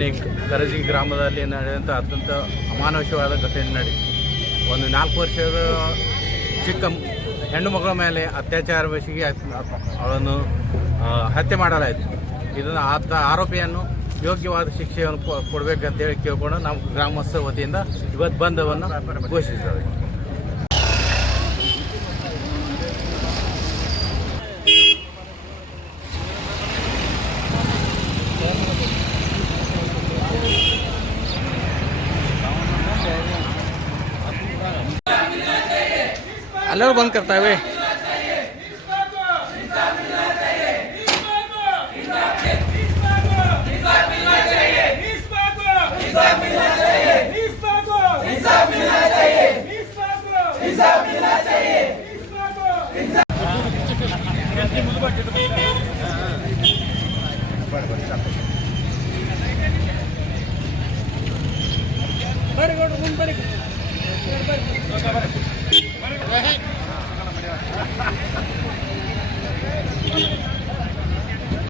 ಮೊನ್ನೆ ಕರಜಗಿ ಗ್ರಾಮದಲ್ಲಿ ನಡೆದಂಥ ಅತ್ಯಂತ ಅಮಾನುಷವಾದ ಘಟನೆ ನಡೆಯಿತು. ಒಂದು 4 ವರ್ಷದ ಚಿಕ್ಕ ಹೆಣ್ಣು ಮಗಳ ಮೇಲೆ ಅತ್ಯಾಚಾರ ಬೆಸಗಿ ಅವಳನ್ನು ಹತ್ಯೆ ಮಾಡಲಾಯಿತು. ಇದನ್ನು ಆರೋಪಿಯನ್ನು ಯೋಗ್ಯವಾದ ಶಿಕ್ಷೆಯನ್ನು ಕೊಡಬೇಕಂತೇಳಿ ಕೇಳ್ಕೊಂಡು ನಾವು ಗ್ರಾಮಸ್ಥರ ವತಿಯಿಂದ ಇವತ್ತು ಬಂಧವನ್ನು ಘೋಷಿಸಿದ್ದೇವೆ. अलग बंद करता है वे बड़ी